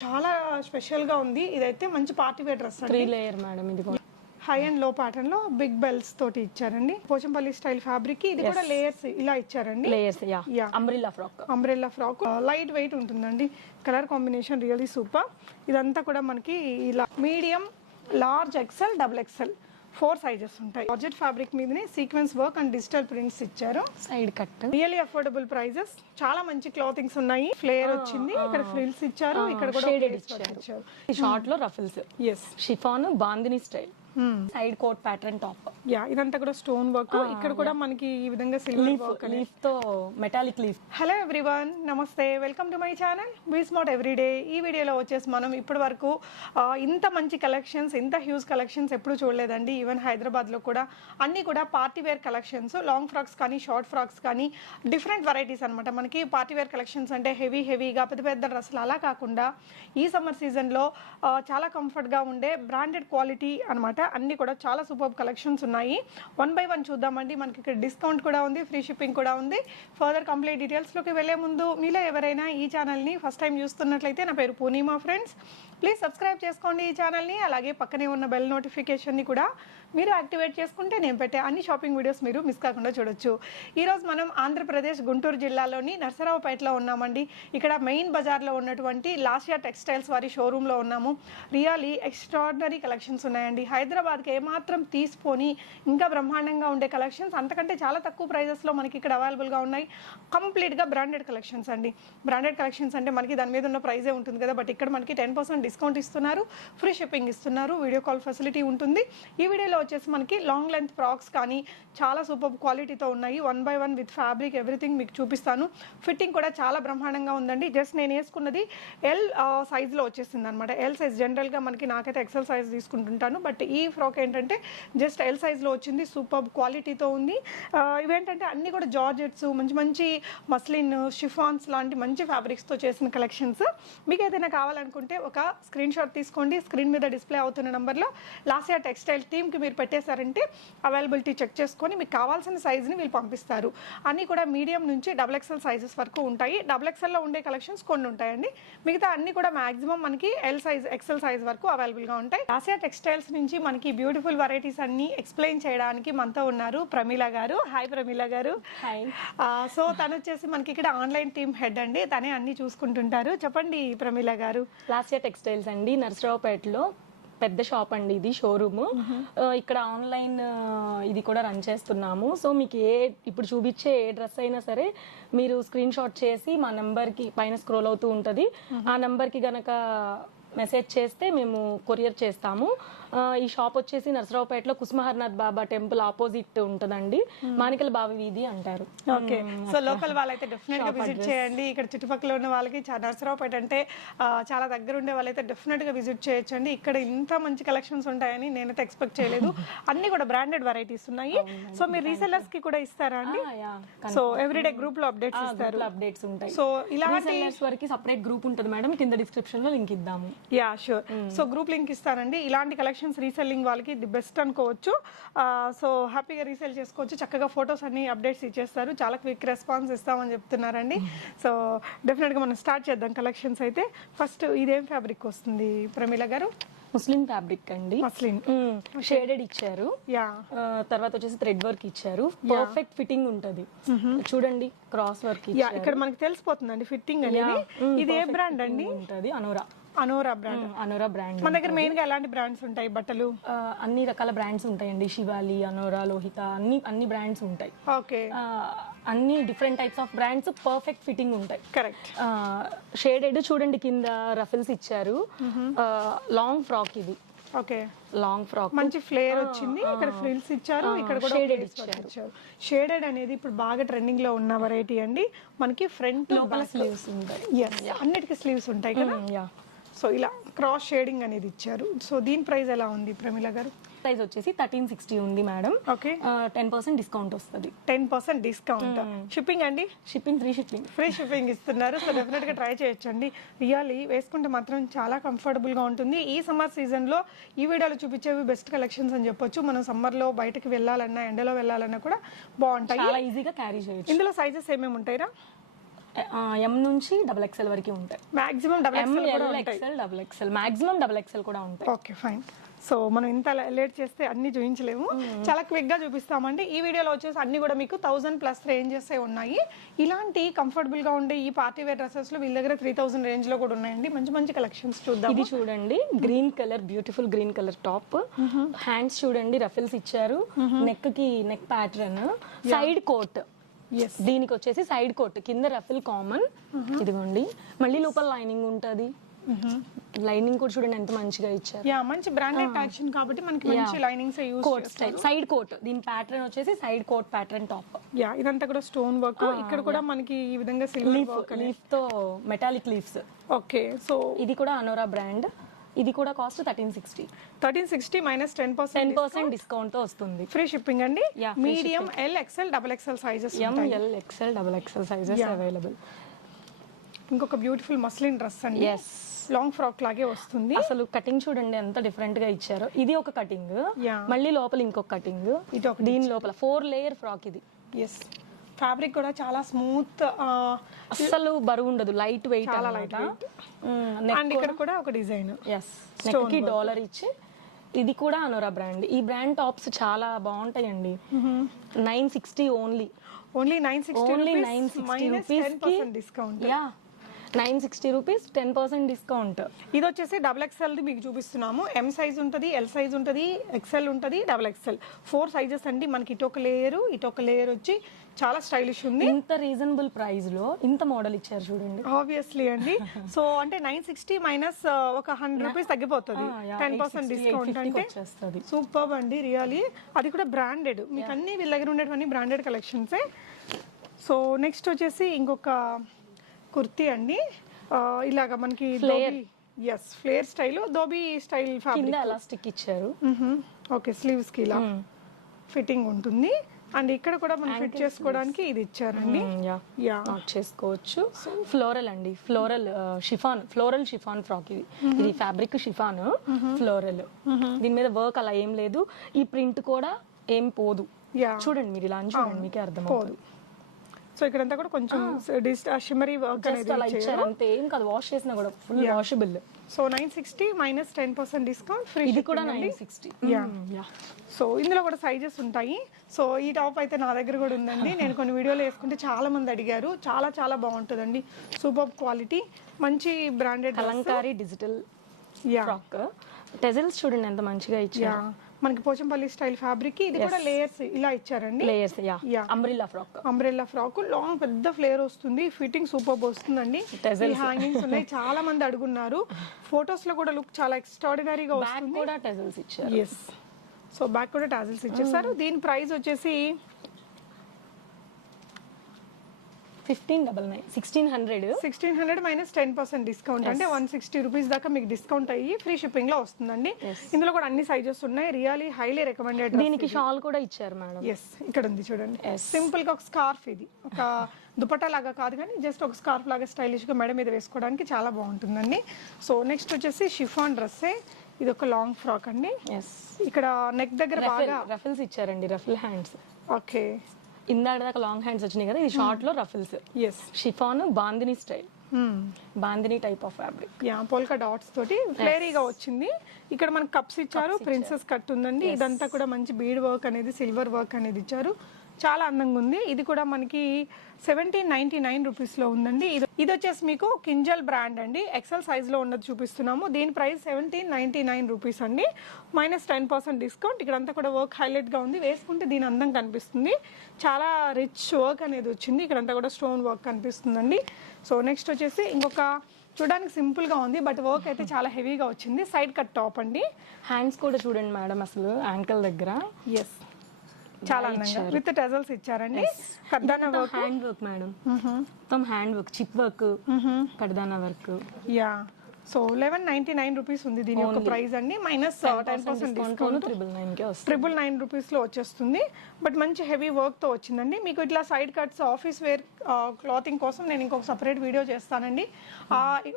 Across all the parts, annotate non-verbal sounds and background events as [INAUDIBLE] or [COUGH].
చాలా స్పెషల్గా ఉంది. ఇదైతే మంచి party wear dress three layer madam ఇది కూడా. హై అండ్లో ప్యాటర్న్లో బిగ్ బెల్స్ తోటి ఇచ్చారండి. పోచంపల్లి స్టైల్ ఫ్యాబ్రిక్ ఇది కూడా లేయర్స్ ఇలా ఇచ్చారండి. Layers yeah. Umbrella frock umbrella frock light weight ఉంటుందండి. కలర్ కాంబినేషన్ రియలీ సూపర్ ఇదంతా కూడా మనకి ఇలా medium large XL double XL four sizes ఉంటాయి. బడ్జెట్ ఫ్యాబ్రిక్ మీదనే sequence work and digital prints ఇచ్చారు. Side cut really affordable prices చాలా మంచి క్లాతింగ్స్ ఉన్నాయి. ఫ్లేయర్ వచ్చింది. ఇక్కడ ఫ్రిల్స్ ఇచ్చారు. ఇక్కడ కూడా ఇచ్చారు. షార్ట్లో ruffles yes chiffon bandhani style side coat pattern top yeah ఇదంతా కూడా స్టోన్ వర్క్ ఇక్కడ కూడా మనకి ఈ విధంగా సిల్వర్ వర్క్ లీఫ్తో మెటాలిక్ లీఫ్ హలో ఎవ్రీవన్ నమస్తే. Welcome to my channel be smart everyday ఈ వీడియోలో వచ్చేసి మనం ఇప్పటి వరకు ఇంత మంచి కలెక్షన్స్ ఇంత హ్యూజ్ కలెక్షన్స్ ఎప్పుడు చూడలేదండి. ఈవెన్ హైదరాబాద్లో కూడా అన్నీ కూడా party wear collections long frocks కానీ షార్ట్ ఫ్రాక్స్ కానీ డిఫరెంట్ వెరైటీస్ అనమాట మనకి పార్టీ వేర్ కలెక్షన్స్ అంటే హెవీ హెవీగా పెద్ద పెద్ద డ్రెస్సులు అలా కాకుండా ఈ సమ్మర్ సీజన్లో చాలా కంఫర్ట్గా ఉండే బ్రాండెడ్ క్వాలిటీ అనమాట అన్ని కూడా చాలా సూపర్ కలెక్షన్స్ ఉన్నాయి. వన్ బై వన్ చూద్దామండి. మనకి ఇక్కడ డిస్కౌంట్ కూడా ఉంది ఫ్రీ షిప్పింగ్ కూడా ఉంది. ఫర్దర్ కంప్లీట్ డీటెయిల్స్లోకి వెళ్ళే ముందు మీలో ఎవరైనా ఈ ఛానల్ని ఫస్ట్ టైం చూస్తున్నట్లయితే నా పేరు పూర్ణిమా ఫ్రెండ్స్ ప్లీజ్ సబ్స్క్రైబ్ చేసుకోండి ఈ ఛానల్ని అలాగే పక్కనే ఉన్న బెల్ నోటిఫికేషన్ని కూడా మీరు యాక్టివేట్ చేసుకుంటే నేను పెట్టే అన్ని షాపింగ్ వీడియోస్ మీరు మిస్ కాకుండా చూడొచ్చు. ఈరోజు మనం ఆంధ్రప్రదేశ్ గుంటూరు జిల్లాలోని నర్సరావుపేటలో ఉన్నామండి. ఇక్కడ మెయిన్ బజార్లో ఉన్నటువంటి లాసియా టెక్స్టైల్స్ వారి షోరూంలో ఉన్నాము. రియలీ ఎక్స్ట్రాడినరీ కలెక్షన్స్ ఉన్నాయండి. హైదరాబాద్కి ఏమాత్రం తీసుకొని ఇంకా బ్రహ్మాండంగా ఉండే కలెక్షన్స్ అంతకంటే చాలా తక్కువ ప్రైజెస్లో మనకి ఇక్కడ అవైలబుల్గా ఉన్నాయి. కంప్లీట్గా బ్రాండెడ్ కలెక్షన్స్ అండి. బ్రాండెడ్ కలెక్షన్స్ అంటే మనకి దాని మీద ఉన్న ప్రైజే ఉంటుంది కదా బట్ ఇక్కడ మనకి టెన్ పర్సెంట్ డిస్కౌంట్ ఇస్తున్నారు. ఫ్రీ షిప్పింగ్ ఇస్తున్నారు. వీడియో కాల్ ఫెసిలిటీ ఉంటుంది. ఈ వీడియోలో వచ్చేసి మనకి లాంగ్ లెంత్ ఫ్రాక్స్ కానీ చాలా సూపర్ క్వాలిటీతో ఉన్నాయి. One by one with fabric everything మీకు చూపిస్తాను. ఫిట్టింగ్ కూడా చాలా బ్రహ్మాండంగా ఉందండి. జస్ట్ నేను వేసుకున్నది ఎల్ సైజ్లో వచ్చేసింది అనమాట ఎల్ సైజ్ జనరల్గా మనకి నాకైతే ఎక్సెల్ సైజ్ తీసుకుంటుంటాను. బట్ ఈ ఫ్రాక్ ఏంటంటే జస్ట్ ఎల్ సైజ్లో వచ్చింది. సూపర్ క్వాలిటీతో ఉంది. ఇవేంటంటే అన్నీ కూడా జార్జెట్స్ మంచి మంచి మస్లిన్ షిఫాన్స్ లాంటి మంచి ఫ్యాబ్రిక్స్తో చేసిన కలెక్షన్స్ మీకు ఏదైనా కావాలనుకుంటే ఒక స్క్రీన్ షాట్ తీసుకోండి. స్క్రీన్ మీద డిస్ప్లే అవుతున్న నెంబర్లో లాస్యా టెక్స్టైల్ టీమ్కి మీరు పెట్టేశారంటే అవైలబిలిటీ చెక్ చేసుకొని మీకు కావాల్సిన సైజ్ని వీళ్ళు పంపిస్తారు. అన్నీ కూడా మీడియం నుంచి డబుల్ ఎక్సెల్ సైజెస్ వరకు ఉంటాయి. డబుల్ ఎక్సెల్లో ఉండే కలెక్షన్స్ కొన్ని ఉంటాయండి. మిగతా అన్ని కూడా మాక్సిమం మనకి ఎల్ సైజ్ ఎక్సెల్ సైజ్ వరకు అవైలబుల్గా ఉంటాయి. లాసియా టెక్స్టైల్స్ నుంచి మనకి బ్యూటిఫుల్ వెరైటీస్ అన్ని ఎక్స్ప్లెయిన్ చేయడానికి మనతో ఉన్నారు ప్రమీల గారు. హాయ్ ప్రమీల గారు. సో తను వచ్చేసి మనకి ఇక్కడ ఆన్లైన్ టీమ్ హెడ్ అండి. తనే అన్ని చూసుకుంటుంటారు. చెప్పండి ప్రమీల గారు. లాసియా టెక్స్టైల్స్ అండి నర్సరావుపేటలో పెద్ద షాప్ అండి ఇది షోరూమ్ ఇక్కడ ఆన్లైన్ ఇది కూడా రన్ చేస్తున్నాము. సో మీకు ఏ ఇప్పుడు చూపించే ఏ డ్రెస్ అయినా సరే మీరు స్క్రీన్ షాట్ చేసి మా నెంబర్కి పైన స్క్రోల్ అవుతూ ఉంటది. ఆ నెంబర్కి గనక మెసేజ్ చేస్తే మేము కొరియర్ చేస్తాము. ఈ షాప్ వచ్చేసి నర్సరావుపేటలో కుసుమహర్నాథ్ బాబా టెంపుల్ ఆపోజిట్ ఉంటదండి. మానికల బావి వీధి అంటారు. ఓకే. సో లోకల్ వాళ్ళైతే డెఫినెట్గా విజిట్ చేయండి. ఇక్కడ చుట్టుపక్కల ఉన్న వాళ్ళకి నర్సరావుపేట అంటే చాలా దగ్గర ఉండే వాళ్ళైతే డెఫినెట్గా విజిట్ చేయొచ్చండి. ఇక్కడ ఇంత మంచి కలెక్షన్స్ ఉంటాయని నేనైతే ఎక్స్పెక్ట్ చేయలేదు. [LAUGHS] అన్ని కూడా బ్రాండెడ్ వెరైటీస్ ఉన్నాయి. సో మీరు రీసెల్లర్స్కి కూడా ఇస్తారా అండి. సో ఎవ్రీడే గ్రూప్లో అప్డేట్స్ ఇస్తారు. అప్డేట్స్ ఉంటాయి. సో ఇలాంటి రీసెల్లర్స్ వరకు సపరేట్ గ్రూప్ ఉంటుంది మేడం. కింద డిస్క్రిప్షన్లో లింక్ ఇద్దాము. Yeah sure so group link ఇస్తానండి ఇలాంటి కలెక్షన్స్ రీసెల్లింగ్ వాళ్ళకి ది బెస్ట్ అనుకోవచ్చు. సో హ్యాపీగా రీసెల్ చేసుకోవచ్చు. చక్కగా ఫొటోస్ అన్ని అప్డేట్స్ ఇచ్చేస్తారు. చాలా క్విక్ రెస్పాన్స్ ఇస్తామని చెప్తున్నారండి. సో డెఫినెట్గా మనం స్టార్ట్ చేద్దాం కలెక్షన్స్ అయితే. ఫస్ట్ ఇదేం ఫ్యాబ్రిక్ వస్తుంది ప్రమీల గారు? ముస్లిం ఫ్యాబ్రిక్ అండి. మస్లిన్ షేడెడ్ ఇచ్చారు. యా ఆ, తర్వాత వచ్చేసి థ్రెడ్ వర్క్ ఇచ్చారు. పర్ఫెక్ట్ ఫిట్టింగ్ ఉంటది. చూడండి క్రాస్ వర్క్ ఇక్కడ మనకి తెలిసిపోతుందండి ఫిట్టింగ్ అనేది. ఇది ఏ బ్రాండ్ అండి? ఉంటది. అనోరా అనోరా బ్రాండ్ అనోరా బ్రాండ్ మన దగ్గర మెయిన్గా ఎలాంటి బ్రాండ్స్ ఉంటాయి? బట్టలు? అన్ని రకాల బ్రాండ్స్ ఉంటాయండి. శివాలి అనోరా లోహిత అన్ని అన్ని బ్రాండ్స్ ఉంటాయి. ఓకే అన్ని different types of brands perfect fitting ఉంటాయి. కరెక్ట్ షేడెడ్ చూడండి కింద రఫిల్స్ ఇచ్చారు. లాంగ్ ఫ్రాక్ ఇది. ఓకే లాంగ్ ఫ్రాక్ మంచి ఫ్లేర్ వచ్చింది. ఇక్కడ ఫ్రిల్స్ ఇచ్చారు. ఇక్కడ కూడా work ఇచ్చారు. షేడెడ్ అనేది ఇప్పుడు బాగా ట్రెండింగ్లో ఉన్న వెరైటీ అండి. మనకి ఫ్రంట్ లోపల స్లీవ్స్ ఉంటాయి. అన్నిటికీ స్లీవ్స్ ఉంటాయి కదా? సో ఇలా క్రాస్ షేడింగ్ అనేది ఇచ్చారు. సో దీని ప్రైస్ ఎలా ఉంది ప్రమిళ గారు? ప్రైస్ వచ్చేసి థర్టీన్ సిక్స్టీ ఉంది madam. Okay. Ten percent discount వస్తుంది. Ten percent discount. షిప్పింగ్ అండి? Shipping free shipping free shipping ఇస్తున్నారు. సో డెఫినెట్గా ట్రై చేయొచ్చండి. రియల్లీ వేసుకుంటే మాత్రం చాలా కంఫర్టబుల్గా ఉంటుంది. ఈ సమ్మర్ సీజన్లో ఈ వీడియోలో చూపించేవి బెస్ట్ కలెక్షన్స్ అని చెప్పొచ్చు. మనం సమ్మర్లో బయటకు వెళ్ళాలన్నా ఎండలో వెళ్ళాలన్నా కూడా బాగుంటాయి. చాలా ఈజీగా క్యారీ చేయొచ్చు. ఇందులో సైజెస్ ఏమేమి ఉంటాయిరా? ఎం నుంచి డబల్ ఎక్స్ఎల్ వరకు ఉంటాయి. Maximum double XL double XL maximum double XL కూడా ఉంటాయి. ఓకే ఫైన్ సో మనం ఇంత లేట్ చేస్తే అన్ని చూపించలేము చాలా క్విక్గా చూపిస్తామండి. ఈ వీడియోలో వచ్చేసి అన్ని కూడా మీకు థౌసండ్ ప్లస్ రేంజెస్ ఉన్నాయి. ఇలాంటి కంఫర్టబుల్గా ఉండే ఈ పార్టీ వేర్ డ్రెస్సెస్లో వీళ్ళ దగ్గర త్రీ థౌసండ్ రేంజ్లో కూడా ఉన్నాయండి. మంచి మంచి కలెక్షన్స్ చూద్దాం ఇది చూడండి. Green colour beautiful green colour top hands చూడండి రఫిల్స్ ఇచ్చారు. నెక్కి నెక్ ప్యాటర్న్ సైడ్ కోట్ దీనికి వచ్చేసి సైడ్ కోట్ కింద రఫిల్ కామన్ ఇదిగోండి. మళ్ళీ లోపల లైనింగ్ ఉంటది. లైనింగ్ కూడా చూడండి ఎంత మంచిగా ఇచ్చారు. యా మంచి బ్రాండెడ్ కలెక్షన్ కాబట్టి మనకి మంచి linings use coat style side coat దీని ప్యాటర్న్ వచ్చేసి side coat pattern top yeah ఇదంతా కూడా స్టోన్ వర్క్ ఇక్కడ కూడా మనకి ఈ విధంగా సిల్వర్ లీఫ్ లీఫ్తో మెటాలిక్ లీఫ్స్ ఓకే సో ఇది కూడా అనోరా బ్రాండ్ ఇది కూడా cost thirteen sixty. Thirteen sixty minus ten ten percent percent డిస్కౌంట్తో వస్తుంది. ఫ్రీ షిప్పింగ్ అండి? Medium L XL double XL sizes L XL double XL sizes available ఇంకొక beautiful muslin dress అండి. Yes long frock లాగే వస్తుంది. అసలు cutting చూడండి ఎంత డిఫరెంట్గా ఇచ్చారో. ఇది ఒక కటింగ్. మళ్ళీ లోపల ఇంకొక కటింగ్ ఇది ఒక దీని లోపల ఫోర్ లేయర్ ఫ్రాక్ ఇది. ఎస్ ఫ్యాబ్రిక్ కూడా చాలా స్మూత్ అస్సలు బరువు ఉండదు లైట్ వెయిట్ చాలా light అండ్ ఇక్కడ కూడా ఒక డిజైన్. ఎస్ నెక్కి డాలర్ ఇచ్చి ఇది కూడా అనోరా బ్రాండ్ ఈ బ్రాండ్ టాప్స్ చాలా బాగుంటాయండి. Nine sixty only. Only nine sixty only nine sixty rupees discount yeah nine sixty rupees ten percent discount. ఇది వచ్చేసి డబుల్ ఎక్స్ఎల్ది మీకు చూపిస్తున్నాము. ఎం సైజ్ ఉంటుంది ఎల్ సైజ్ ఉంటుంది ఎక్స్ఎల్ ఉంటుంది డబుల్ ఎక్స్ఎల్. ఫోర్ సైజెస్ అండి మనకి ఇటొక లేయర్ ఇటొక లేయర్ వచ్చి చాలా స్టైలిష్ ఉంది. ఇంత రీజనబుల్ ప్రైస్లో ఇంత మోడల్ ఇచ్చారు చూడండి. ఆబ్వియస్లీ అండి. సో అంటే నైన్ సిక్స్టీ మైనస్ ఒక హండ్రెడ్ రూపీస్ తగ్గిపోతుంది. టెన్ పర్సెంట్ 860, డిస్కౌంట్ 850 అంటే. సూపర్ అండి రియలీ అది కూడా బ్రాండెడ్ మీకు అన్ని వీళ్ళ దగ్గర ఉండేటువంటి బ్రాండెడ్ కలెక్షన్సే సో నెక్స్ట్ వచ్చేసి ఇంకొక కుర్తీ అండి. ఇలాగా మనకి yes flare style dobby style fabric elastic ఇచ్చారు. ఓకే స్లీవ్స్కి ఇలా ఫిట్టింగ్ ఉంటుంది. అండ్ ఇక్కడ కూడా మనం ఫిట్ చేసుకోవడానికి ఇది ఇచ్చారండి. యా. చేసుకోవచ్చు. ఫ్లోరల్ అండి. Floral chiffon floral chiffon frock ఇది. ఇది ఫ్యాబ్రిక్ షిఫాన్. ఫ్లోరల్ దీని మీద వర్క్ అలా ఏం లేదు. ఈ ప్రింట్ కూడా ఏం పోదు. యా. చూడండి మీరు ఇలా చూడండి మీకే అర్థం పోదు. సో ఇక్కడంతా కూడా కొంచెం షిమరీ వర్క్ అనేది అంతే. ఏం కాదు వాష్ చేసినా కూడా full washable so nine sixty minus ten percent discount free ఇది కూడా నైన్ సిక్స్టీ యా సో ఇందులో కూడా సైజెస్ ఉంటాయి. సో ఈ టాప్ అయితే నా దగ్గర కూడా ఉందండి. నేను కొన్ని వీడియోలు వేసుకుంటే చాలా మంది అడిగారు. చాలా చాలా బాగుంటుందండి. సూపర్ క్వాలిటీ మంచి branded kalamkari digital yeah frock tassels చూడండి ఎంత మంచిగా ఇచ్చారు. యా మనకి పోచంపల్లి స్టైల్ ఫ్యాబ్రిక్ ఇది కూడా లేయర్స్ ఇలా ఇచ్చారండి. Yeah Yeah. Umbrella frock umbrella frock long పెద్ద ఫ్లేర్ వస్తుంది. ఫిట్టింగ్ సూపర్ వస్తుందండి. హ్యాంగింగ్స్ ఉన్నాయి. [LAUGHS] చాలా మంది అడుగున్నారు. ఫొటోస్లో కూడా లుక్ చాలా ఎక్స్ట్రాడినరీగా వస్తుంది. కూడా టెజల్స్ ఇచ్చారు. ఎస్ సో బ్యాక్ కూడా టాజిల్స్ ఇచ్చేసారు దీని ప్రైస్ వచ్చేసి fifteen double nine sixteen hundred sixteen hundred minus ten percent discount అంటే వన్ సిక్స్టీ రూపీస్ దాకా మీకు డిస్కౌంట్ అయ్యి ఫ్రీ షిప్పింగ్లో వస్తుందండి ఇందులో కూడా అన్ని సైజెస్ ఉన్నాయి. రియలీ హైలీ రికమెండెడ్ దీనికి షాల్ కూడా ఇచ్చారు మేడం. ఎస్ ఇక్కడ ఉంది చూడండి. సింపుల్గా ఒక స్కార్ఫ్ ఇది. ఒక దుపట్టా లాగా కాదు కానీ జస్ట్ ఒక స్కార్ఫ్ లాగా స్టైలిష్గా మెడ మీద వేసుకోవడానికి చాలా బాగుంటుందండి. సో నెక్స్ట్ వచ్చేసి షిఫాన్ డ్రెస్సే ఇది ఒక లాంగ్ ఫ్రాక్ అండి. ఇక్కడ నెక్ దగ్గర బాగా రఫిల్స్ ఇచ్చారండి రఫిల్ హ్యాండ్స్ ఓకే ఇందాక దాకా లాంగ్ హ్యాండ్స్ వచ్చినాయి కదా ఇది షార్ట్లో ruffles chiffon bandhani style bandhani type of fabric yeah polka dots తోటి ఫ్లేరీగా వచ్చింది. ఇక్కడ మనకి కప్స్ ఇచ్చారు ప్రిన్సెస్ కట్ ఉందండి. ఇదంతా కూడా మంచి బీడ్ వర్క్ అనేది సిల్వర్ వర్క్ అనేది ఇచ్చారు. చాలా అందంగా ఉంది. ఇది కూడా మనకి సెవెంటీన్ నైన్టీ నైన్ రూపీస్లో ఉందండి. ఇది ఇది వచ్చేసి మీకు కింజల్ బ్రాండ్ అండి. ఎక్సెల్ సైజ్లో ఉన్నది చూపిస్తున్నాము. దీని price seventeen ninety nine rupees అండి. Minus ten percent discount. ఇక్కడంతా కూడా వర్క్ హైలైట్గా ఉంది. వేసుకుంటే దీని అందం కనిపిస్తుంది. చాలా రిచ్ వర్క్ అనేది వచ్చింది. ఇక్కడంతా కూడా స్టోన్ వర్క్ కనిపిస్తుందండి. సో నెక్స్ట్ వచ్చేసి ఇంకొక చూడడానికి సింపుల్గా ఉంది బట్ వర్క్ అయితే చాలా హెవీగా వచ్చింది. సైడ్ కట్ టాప్ అండి. హ్యాండ్స్ కూడా చూడండి మేడం అసలు యాంకల్ దగ్గర. ఎస్ చాలా అందంగా. విత్ టెజల్స్ ఇచ్చారండి. Kardana work hand work madam మొత్తం hand work chip work kardana work yeah so eleven ninety nine rupees ఉంది దీని యొక్క ప్రైస్ అండి minus ten percent discount triple nine రూపీస్లో వచ్చేస్తుంది. బట్ మంచి హెవీ వర్క్తో వచ్చిందండి. మీకు ఇట్లా side cuts office wear clothing కోసం నేను ఇంకొక సపరేట్ వీడియో చేస్తానండి.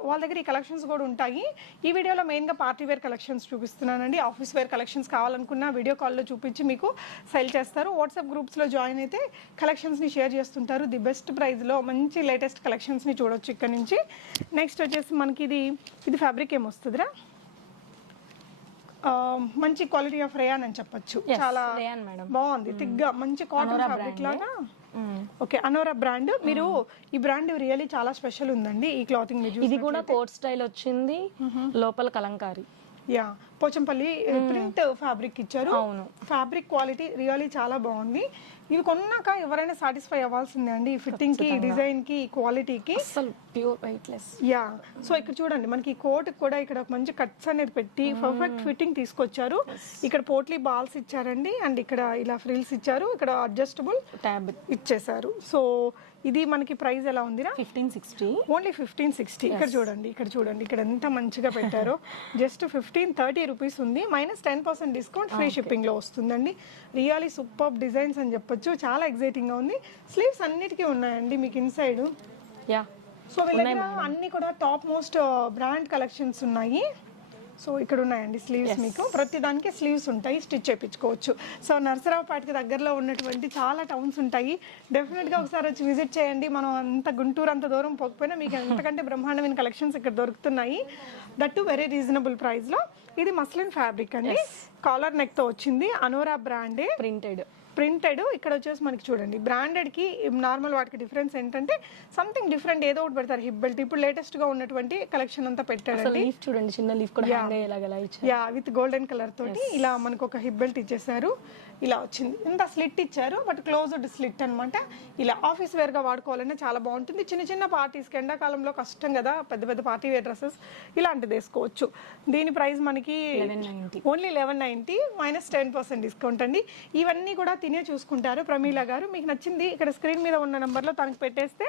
వాళ్ళ దగ్గర ఈ కలెక్షన్స్ కూడా ఉంటాయి. ఈ వీడియోలో మెయిన్గా పార్టీ వేర్ కలెక్షన్స్ చూపిస్తున్నానండి. ఆఫీస్ వేర్ కలెక్షన్స్ కావాలనుకున్న వీడియో కాల్లో చూపించి మీకు సెల్ చేస్తారు. వాట్సాప్ గ్రూప్స్లో జాయిన్ అయితే కలెక్షన్స్ని షేర్ చేస్తుంటారు. ది బెస్ట్ ప్రైస్లో మంచి లేటెస్ట్ కలెక్షన్స్ని చూడొచ్చు ఇక్కడ నుంచి. నెక్స్ట్ వచ్చేసి మనకి ఇది ఇది ఫ్యాబ్రిక్ ఏమొస్తుందిరా మంచి క్వాలిటీ ఆఫ్ రేయాన్ అని చెప్పొచ్చు. చాలా. బాగుంది తిగ్గా మంచి కాటన్ ఫ్యాబ్రిక్. లాగా. ఓకే అనోరా బ్రాండ్ మీరు ఈ బ్రాండ్ రియల్లీ చాలా స్పెషల్ ఉందండి ఈ క్లాతింగ్ ఇది కూడా కోట్ స్టైల్ వచ్చింది లోపల kalamkari. Yeah Pochampally print fabric ఇచ్చారు. అవును. ఫ్యాబ్రిక్ క్వాలిటీ రియల్లీ చాలా బాగుంది. ఇవి కొన్నాక ఎవరైనా సాటిస్ఫై అవ్వాల్సిందే అండి ఫిట్టింగ్కి డిజైన్కి క్వాలిటీకి. అసలు ప్యూర్ వెయిట్లెస్ యా. సో ఇక్కడ చూడండి మనకి కోట్ కూడా ఇక్కడ ఒక మంచి కట్స్ అనేది పెట్టి పర్ఫెక్ట్ ఫిట్టింగ్ తీసుకొచ్చారు. ఇక్కడ పోట్లీ బాల్స్ ఇచ్చారండి అండ్ ఇక్కడ ఇలా ఫ్రిల్స్ ఇచ్చారు. ఇక్కడ అడ్జస్టబుల్ ట్యాబ్ ఇచ్చేసారు సో ఇది మనకి ప్రైస్ ఎలా ఉందిరా? Fifteen sixty only fifteen sixty ఇక్కడ చూడండి ఇక్కడ చూడండి ఇక్కడ ఎంత మంచిగా పెట్టారో. జస్ట్ ఫిఫ్టీన్ థర్టీ రూపీస్ ఉంది. Minus ten percent discount free షిప్పింగ్లో వస్తుందండి. రియలీ సూపర్ డిజైన్స్ అని చెప్పొచ్చు. చాలా ఎగ్జైటింగ్గా ఉంది. స్లీవ్స్ అన్నిటికీ ఉన్నాయండి మీకు ఇన్సైడ్. యా. సో వీళ్ళ దగ్గర అన్ని కూడా టాప్ మోస్ట్ బ్రాండ్ కలెక్షన్స్ ఉన్నాయి. సో ఇక్కడ ఉన్నాయండి స్లీవ్స్ మీకు. ప్రతి దానికి స్లీవ్స్ ఉంటాయి. స్టిచ్ చేయించుకోవచ్చు. సో నరసరావుపేటకి దగ్గరలో ఉన్నటువంటి చాలా టౌన్స్ ఉంటాయి. డెఫినెట్గా ఒకసారి వచ్చి విజిట్ చేయండి. మనం అంత గుంటూరు అంత దూరం పోకపోయినా మీకు [LAUGHS] ఎంతకంటే బ్రహ్మాండమైన కలెక్షన్స్ ఇక్కడ దొరుకుతున్నాయి. దట్ టు వెరీ రీజనబుల్ ప్రైస్లో ఇది మస్లిన్ ఫ్యాబ్రిక్ అండి. కాలర్ నెక్తో వచ్చింది. అనోరా బ్రాండే ప్రింటెడ్ ప్రింటెడ్ ఇక్కడ వచ్చేసి మనకి చూడండి. బ్రాండెడ్కి నార్మల్ వాటికి డిఫరెన్స్ ఏంటంటే సంథింగ్ డిఫరెంట్ ఏదో ఒకటి పెడతారు. హిప్ బెల్ట్ ఇప్పుడు లేటెస్ట్గా ఉన్నటువంటి కలెక్షన్ అంతా అసలు పెట్టాడండి లీఫ్ చూడండి చిన్న లీఫ్ కూడా యా విత్ గోల్డెన్ కలర్ తోటి ఇలా మనకు ఒక హిప్ బెల్ట్ ఇచ్చేసారు ఇలా వచ్చింది. ఇంత స్లిట్ ఇచ్చారు బట్ క్లోజ్డ్ స్లిట్ అన్నమాట. ఇలా ఆఫీస్ వేర్గా వాడుకోవాలంటే చాలా బాగుంటుంది. చిన్న చిన్న పార్టీస్కి ఎండాకాలంలో కష్టం కదా పెద్ద పెద్ద పార్టీ వేర్ డ్రెస్సెస్ ఇలాంటిది వేసుకోవచ్చు. దీని ప్రైస్ మనకి only eleven ninety minus ten percent discount అండి. ఇవన్నీ కూడా తినే చూసుకుంటారు. ప్రమీల గారు మీకు నచ్చింది ఇక్కడ స్క్రీన్ మీద ఉన్న నెంబర్లో తనకు పెట్టేస్తే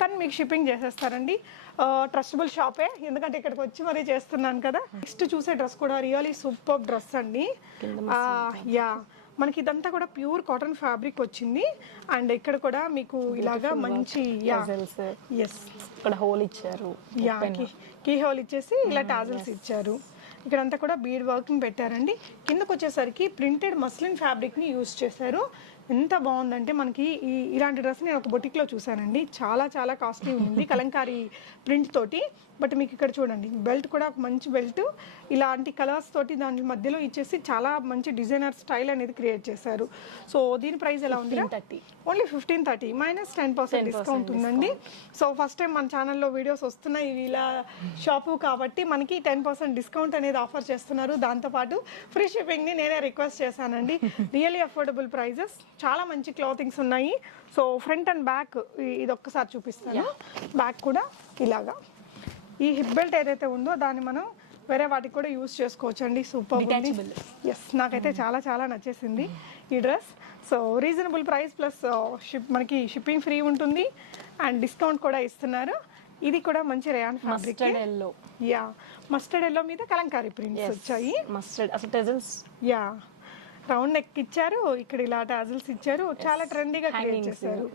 తను మీకు షిప్పింగ్ చేసేస్తారండి. ట్రస్టబుల్ షాపే ఎందుకంటే ఇక్కడికి వచ్చి మరీ చేస్తున్నాను కదా. నెక్స్ట్ చూసే డ్రెస్ కూడా రియలీ సూపర్ డ్రెస్ అండి. యా. మనకి ఇదంతా కూడా ప్యూర్ కాటన్ ఫ్యాబ్రిక్ వచ్చింది. అండ్ ఇక్కడ కూడా మీకు ఇలాగా మంచి. ఎస్ ఇక్కడ హోల్ ఇచ్చారు. యా కీ హోల్ ఇచ్చేసి ఇలా టాజల్స్ ఇచ్చారు. ఇక్కడంతా కూడా బీడ్ వర్కింగ్ పెట్టారండి. కిందకు వచ్చేసరికి ప్రింటెడ్ మస్లిన్ ఫ్యాబ్రిక్ని యూస్ చేశారు. ఎంత బాగుందంటే మనకి ఈ ఇలాంటి డ్రెస్ నేను ఒక బొటిక్లో చూసానండి చాలా చాలా కాస్ట్లీ ఉంది కలంకారీ ప్రింట్ తోటి. బట్ మీకు ఇక్కడ చూడండి బెల్ట్ కూడా ఒక మంచి బెల్ట్. ఇలాంటి కలర్స్ తోటి దాని మధ్యలో ఇచ్చేసి చాలా మంచి డిజైనర్ స్టైల్ అనేది క్రియేట్ చేశారు. సో దీని ప్రైస్ ఎలా ఉంది thirty. Only fifteen thirty minus ten percent discount ఉందండి. సో ఫస్ట్ టైం మన ఛానల్లో వీడియోస్ వస్తున్నాయి ఇలా షాపు కాబట్టి మనకి టెన్ పర్సెంట్ డిస్కౌంట్ అనేది ఆఫర్ చేస్తున్నారు. దాంతోపాటు ఫ్రీ షిప్పింగ్ని నేనే రిక్వెస్ట్ చేశానండి. Really affordable prices. చాలా మంచి క్లాతింగ్స్ ఉన్నాయి. సో ఫ్రంట్ అండ్ బ్యాక్ ఇది ఒక్కసారి చూపిస్తాను. బ్యాక్ కూడా ఇలాగా. ఈ హిప్ బెల్ట్ ఏదైతే ఉందో దాన్ని మనం వేరే వాటికి కూడా యూస్ చేసుకోవచ్చు అండి సూపర్. ఎస్ నాకైతే చాలా చాలా నచ్చేసింది ఈ dress. So reasonable price plus ship మనకి షిప్పింగ్ ఫ్రీ ఉంటుంది. అండ్ డిస్కౌంట్ కూడా ఇస్తున్నారు. ఇది కూడా మంచి rayon fabric yellow yeah mustard yellow మీద కలంకారీ ప్రింట్స్ వచ్చాయి. మస్టర్డ్ అసలు యా రౌండ్ నెక్ ఇచ్చారు. ఇక్కడ ఇలా టాజిల్స్ ఇచ్చారు. చాలా ట్రెండీగా క్రియేట్ చేశారు.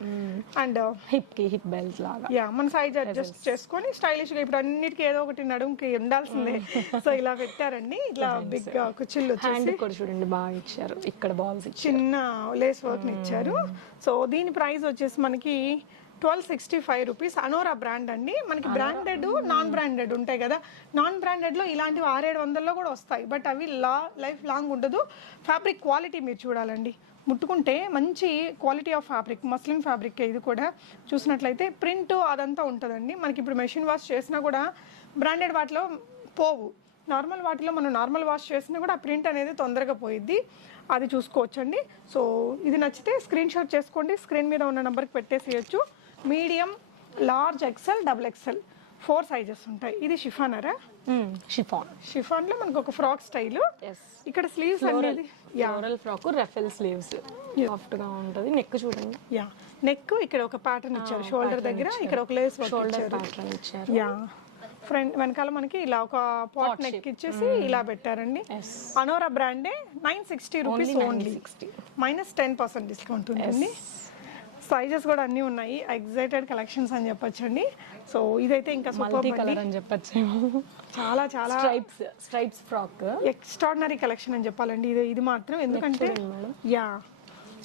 అండ్ హిప్కి హిప్ బెల్ట్ లాగా. యా మన సైజ్ అడ్జస్ట్ చేసుకొని స్టైలిష్గా ఇప్పుడు అన్నిటికీ ఏదో ఒకటి నడుముకి ఉండాల్సిందే. సో ఇలా పెట్టారండి. ఇట్లా బిగ్ కుచ్చిళ్ళు వచ్చేసి కూడా చూడండి బాగా ఇచ్చారు. ఇక్కడ బాల్స్ ఇచ్చారు. చిన్న లేస్ వర్క్ ఇచ్చారు. సో దీని ప్రైస్ వచ్చేసి మనకి twelve sixty five rupees Anora brand అండి. మనకి బ్రాండెడ్ నాన్ బ్రాండెడ్ ఉంటాయి కదా. నాన్ బ్రాండెడ్లో ఇలాంటివి ఆరేడు వందల్లో కూడా వస్తాయి. బట్ అవి లా లైఫ్ లాంగ్ ఉండదు. ఫ్యాబ్రిక్ క్వాలిటీ మీరు చూడాలండి. ముట్టుకుంటే మంచి quality of fabric muslin fabric ఇది కూడా చూసినట్లయితే ప్రింట్ అదంతా ఉంటుందండి. మనకి ఇప్పుడు మెషిన్ వాష్ చేసినా కూడా బ్రాండెడ్ వాటిలో పోవు. నార్మల్ వాటిలో మనం నార్మల్ వాష్ చేసినా కూడా ఆ ప్రింట్ అనేది తొందరగా పోయిద్ది. అది చూసుకోవచ్చండి. సో ఇది నచ్చితే స్క్రీన్ షాట్ చేసుకోండి. స్క్రీన్ మీద ఉన్న నెంబర్కి పెట్టేసేయచ్చు. Medium large XL double XL four sizes ఉంటాయి. ఇది షిఫానరా? షిఫాన్. షిఫాన్లో మనకు ఒక ఫ్రాక్ స్టైల్. ఇక్కడ స్లీవ్స్ అనేది ఫ్లోరల్ ఫ్రాక్ రఫెల్ స్లీవ్స్ సాఫ్ట్గా ఉంటది. నెక్ చూడండి. యా నెక్ ఇక్కడ ఒక ప్యాటర్న్ ఇచ్చారు. షోల్డర్ దగ్గర ఇక్కడ ఒక లేస్ షోల్డర్ ప్యాటర్న్ ఇచ్చారు. యా ఫ్రంట్ వెనకాల మనకి ఇలా ఒక పాట్ నెక్ ఇచ్చేసి ఇలా పెట్టారండి. అనోరా బ్రాండే nine sixty rupees only minus ten percent discount ఉంటుంది సైజెస్ కూడా అన్నీ ఉన్నాయి. ఎగ్జైటెడ్ కలెక్షన్స్ అని చెప్పొచ్చండి. సో ఇదైతే ఇంకా మల్టీ సూపర్ కలర్ అని చెప్పచ్చేమో చాలా చాలా stripes stripes frock extraordinary collection అని చెప్పాలండి. ఇది ఇది మాత్రం. ఎందుకంటే yeah.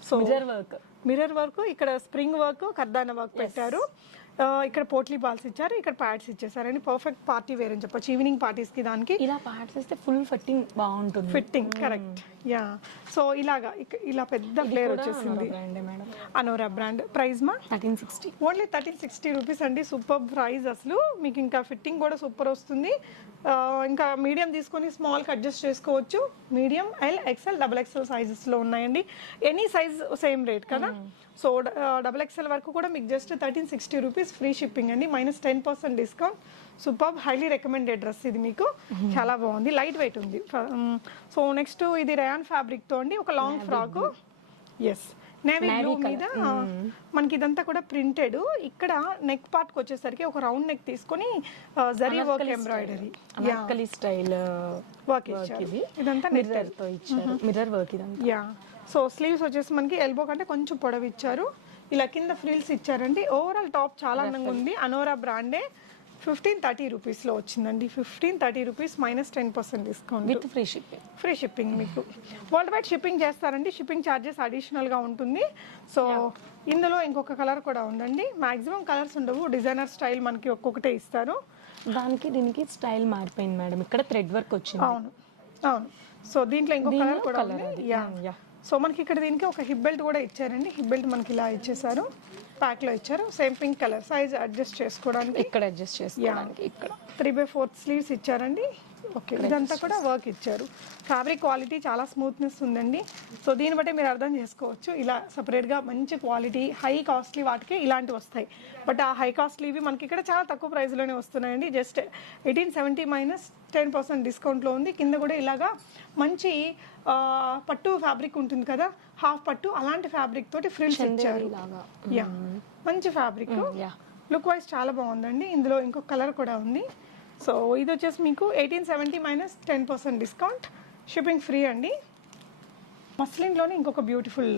So mirror work mirror work ఇక్కడ స్ప్రింగ్ వర్క్ కర్దాన వర్క్ పెట్టారు. ఇక్కడ పోట్లీ బాల్స్ ఇచ్చారు ఇక్కడ ప్యాడ్స్ ఇచ్చేసారండి పర్ఫెక్ట్ పార్టీ వేర్ అని చెప్పొచ్చు. ఈవినింగ్ పార్టీస్కి దానికి ఇలా ప్యాడ్స్ వేస్తే ఫుల్ ఫిట్టింగ్ బాగుంటుంది. ఫిట్టింగ్ కరెక్ట్ యా సో ఇలాగా ఇలా పెద్ద ఫ్లేర్ వచ్చేసింది. అనోరా బ్రాండ్ ప్రైస్ మా? Thirteen sixty only thirteen sixty rupees అండి. సూపర్ ప్రైస్ అసలు. మీకు ఇంకా ఫిట్టింగ్ కూడా సూపర్ వస్తుంది. ఇంకా మీడియం తీసుకొని స్మాల్కి అడ్జస్ట్ చేసుకోవచ్చు. Medium L XL double XL సైజెస్లో ఉన్నాయండి. ఎనీ సైజ్ సేమ్ రేట్ కదా? సో డబుల్ ఎక్స్ఎల్ వరకు కూడా మీకు just thirteen sixty rupees free shipping అండి. Minus ten percent discount super highly recommended dress ఇది మీకు. చాలా బాగుంది. లైట్ వెయిట్ ఉంది. సో నెక్స్ట్ ఇది రయాన్ ఫ్యాబ్రిక్తో అండి. ఒక long frock yes navy blue మీద మనకి ఇదంతా కూడా ప్రింటెడ్ ఇక్కడ నెక్ పార్ట్ వచ్చేసరికి ఒక రౌండ్ నెక్ తీసుకొని zari work embroidery Anarkali style work ఇది. ఇదంతా మిర్రర్తో ఇచ్చారు. మిర్రర్ వర్క్ ఇదంతా. యా సో స్లీవ్స్ వచ్చేసి మనకి ఎల్బో కంటే కొంచెం పొడవు ఇచ్చారు. ఇలా కింద ఫ్రిల్స్ ఇచ్చారండి. ఓవరాల్ టాప్ చాలా అందంగా ఉంది. అనోరా బ్రాండే ఫిఫ్టీన్ థర్టీ రూపీస్లో వచ్చిందండి. Fifteen thirty rupees minus ten percent discount with free shipping free shipping మీకు. వరల్డ్ వైడ్ షిప్పింగ్ చేస్తారండి. షిప్పింగ్ ఛార్జెస్ అడిషనల్గా ఉంటుంది. సో ఇందులో ఇంకొక కలర్ కూడా ఉందండి. మాక్సిమం కలర్స్ ఉండవు. డిజైనర్ స్టైల్ మనకి ఒక్కొక్కటే ఇస్తారు. దానికి దీనికి స్టైల్ మారిపోయింది మేడం. ఇక్కడ థ్రెడ్ వర్క్ వచ్చింది. అవును. అవును. సో దీంట్లో ఇంకో కలర్ కూడా యా సో మనకి ఇక్కడ దీనికి ఒక హిప్ బెల్ట్ కూడా ఇచ్చారండి. హిప్ బెల్ట్ మనకి ఇలా ఇచ్చేసారు. ప్యాక్లో ఇచ్చారు. Same pink colour size adjust చేసుకోవడానికి. ఇక్కడ అడ్జస్ట్ చేసుకోవడానికి ఇక్కడ. త్రీ బై ఫోర్త్ స్లీవ్స్ ఇచ్చారండి. ఓకే ఇదంతా కూడా వర్క్ ఇచ్చారు. ఫ్యాబ్రిక్ క్వాలిటీ చాలా స్మూత్నెస్ ఉందండి. సో దీన్ని బట్టి మీరు అర్థం చేసుకోవచ్చు. ఇలా సపరేట్గా మంచి క్వాలిటీ హై కాస్ట్లీ వాటికి ఇలాంటివి వస్తాయి. బట్ ఆ హై కాస్ట్లీవి మనకి ఇక్కడ చాలా తక్కువ ప్రైస్లోనే వస్తున్నాయండి. Just eighteen seventy minus ten percent డిస్కౌంట్లో ఉంది. కింద కూడా ఇలాగా మంచి పట్టు ఫ్యాబ్రిక్ ఉంటుంది కదా హాఫ్ పట్టు అలాంటి ఫ్యాబ్రిక్ తోటి ఫ్రిల్స్ ఇచ్చారు. యా మంచి ఫ్యాబ్రిక్ లుక్ వైజ్ చాలా బాగుందండి. ఇందులో ఇంకొక కలర్ కూడా ఉంది. సో ఇది వచ్చేసి మీకు eighteen seventy minus ten percent discount shipping free అండి. మస్లిన్లోనే ఇంకొక బ్యూటిఫుల్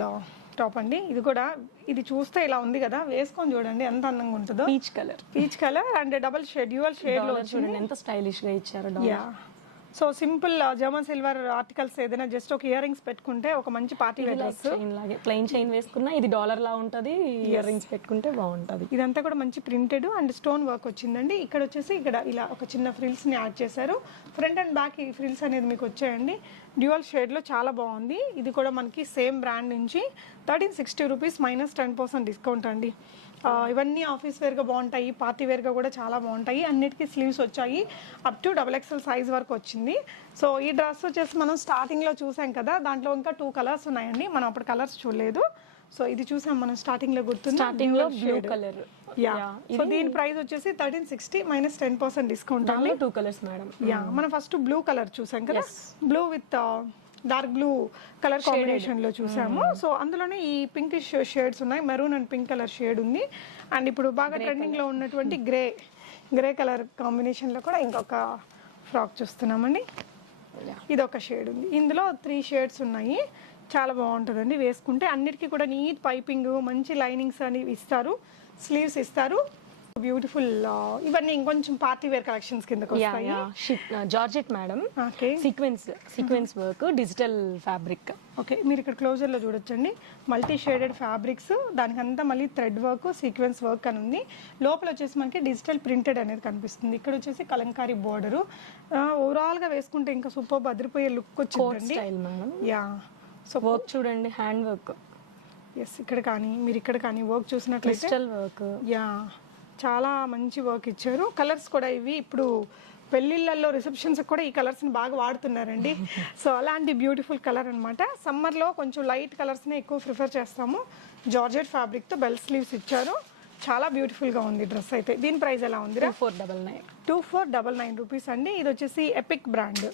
టాప్ అండి. ఇది కూడా ఇది చూస్తే ఇలా ఉంది కదా వేసుకొని చూడండి ఎంత అందంగా ఉంటుందో. Peach colour peach colour and double shade dual షేడ్లో ఎంత స్టైలిష్గా ఇచ్చారు yeah so simple German silver articles ఏదైనా జస్ట్ ఒక ఇయర్ రింగ్స్ పెట్టుకుంటే ఒక మంచి పార్టీ వేర్ డ్రెస్ లాగే ప్లెయిన్ చైన్ వేసుకున్నా ఇది డాలర్ లా ఉంటది ఇయర్ రింగ్స్ పెట్టుకుంటే బాగుంటది. ఇదంతా కూడా మంచి ప్రింటెడ్ అండ్ స్టోన్ వర్క్ వచ్చిందండి. ఇక్కడ వచ్చేసి ఇక్కడ ఇలా ఒక చిన్న ఫ్రిల్స్ని యాడ్ చేశారు. ఫ్రంట్ అండ్ బ్యాక్ ఈ ఫ్రిల్స్ అనేది మీకు వచ్చాయండి. డ్యూయల్ షేడ్లో చాలా బాగుంది. ఇది కూడా మనకి సేమ్ బ్రాండ్ నుంచి thirteen sixty rupees minus ten percent discount అండి. ఇవన్నీ ఆఫీస్ వేర్గా బాగుంటాయి పార్టీ వేర్గా కూడా చాలా బాగుంటాయి. అన్నిటికీ స్లీవ్స్ వచ్చాయి. Up to double XL size వరకు వచ్చింది. సో ఈ డ్రెస్ వచ్చేసి మనం స్టార్టింగ్లో చూసాం కదా దాంట్లో ఇంకా టూ కలర్స్ ఉన్నాయండి. మనం అప్పుడు కలర్స్ చూడలేదు. సో ఇది చూసాం మనం స్టార్టింగ్లో గుర్తుంది? స్టార్టింగ్లో బ్లూ కలర్ యా సో దీని ప్రైస్ వచ్చేసి thirteen sixty minus ten percent discount two colours madam yeah మనం ఫస్ట్ బ్లూ కలర్ చూసాం కదా? Blue with dark blue colour కాంబినేషన్లో చూసాము. సో అందులోనే ఈ పింకిష్ షేడ్స్ ఉన్నాయి. Maroon and pink colour shade ఉంది. అండ్ ఇప్పుడు బాగా ట్రెండింగ్లో ఉన్నటువంటి గ్రే గ్రే కలర్ కాంబినేషన్లో కూడా ఇంకొక ఫ్రాక్ చూస్తున్నామండి. ఇది ఒక షేడ్ ఉంది. ఇందులో త్రీ షేడ్స్ ఉన్నాయి. చాలా బాగుంటుందండి వేసుకుంటే. అన్నిటికీ కూడా నీట్ పైపింగ్ మంచి లైనింగ్స్ అని ఇస్తారు. స్లీవ్స్ ఇస్తారు. బ్యూటిఫుల్ ఇవన్నీ ఇంకొంచెం పార్టీ వేర్ కలెక్షన్స్ కిందకి యా వస్తాయి. Yeah georgette madam sequence sequence work digital fabric okay మీరు ఇక్కడ క్లోజర్లో చూడొచ్చండి. మల్టీ షేడెడ్ ఫ్యాబ్రిక్స్ దానికంతా మళ్ళీ థ్రెడ్ వర్క్ సీక్వెన్స్ వర్క్ అని ఉంది. లోపల వచ్చేసి మనకి డిజిటల్ ప్రింటెడ్ అనేది కనిపిస్తుంది. ఇక్కడ వచ్చేసి కలంకారీ బోర్డరు ఓవరాల్గా వేసుకుంటే ఇంకా సూపర్ బదిరిపోయే లుక్ వచ్చిందండి. యా సో వర్క్ చూడండి హ్యాండ్ వర్క్ ఎస్ ఇక్కడ కానీ మీరు ఇక్కడ కానీ వర్క్ చూసినట్లయితే డిజిటల్ వర్క్ యా చాలా మంచి వర్క్ ఇచ్చారు. కలర్స్ కూడా ఇవి ఇప్పుడు పెళ్ళిళ్ళల్లో రిసెప్షన్స్ కూడా ఈ కలర్స్ని బాగా వాడుతున్నారండి. సో అలాంటి బ్యూటిఫుల్ కలర్ అనమాట సమ్మర్లో కొంచెం లైట్ కలర్స్ని ఎక్కువ ప్రిఫర్ చేస్తాము. జార్జెట్ ఫ్యాబ్రిక్తో బెల్ స్లీవ్స్ ఇచ్చారు. చాలా బ్యూటిఫుల్గా ఉంది డ్రెస్ అయితే. దీని ప్రైస్ ఎలా ఉంది four double nine two four double nine rupees అండి. ఇది వచ్చేసి ఎపిక్ బ్రాండ్